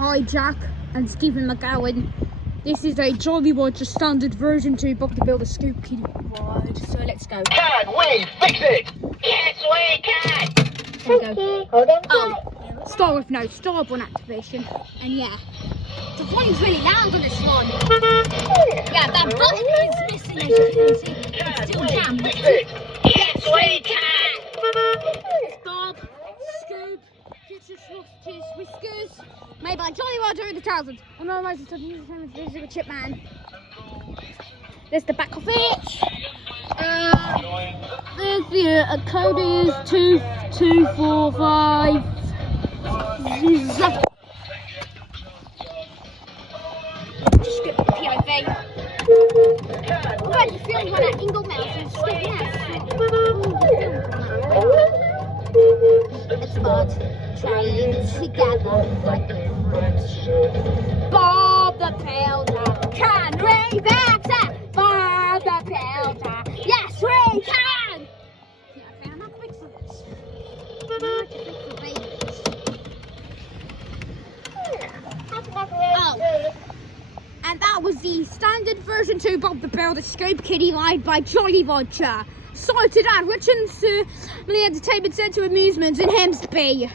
Hi Jack and Stephen McGowan. This is a Jolly Roger standard version 2 Bob the Builder Scoop Kiddie ride. So let's go. Can we fix it? Yes, we can! There we go. Hold on tight. Start with no starboard activation. And yeah, the volume's really loud on this one. Yeah, that button is missing as you can see. It's still jammed. Fix it. Yes, we can! Bob, Scoop, Richardson, Whiskers, made by Jolly Roger in the 2000s. Oh no, I'm using a chip man. There's the back of it. There's the code is 2245. Just get the POV. I'm already feeling when that Ingle mouse is Let's start trying together like the roots. Bob the Builder can we fix it? Bob the Builder, yes we can! Yeah, okay, I'm not fixing this. I'm not fixing the babies. Oh, and that was the standard version 2 Bob the Builder Scoop Kiddie ride by Jolly Roger. Sighted at Richardson Entertainment Centre Amusements in Hemsby.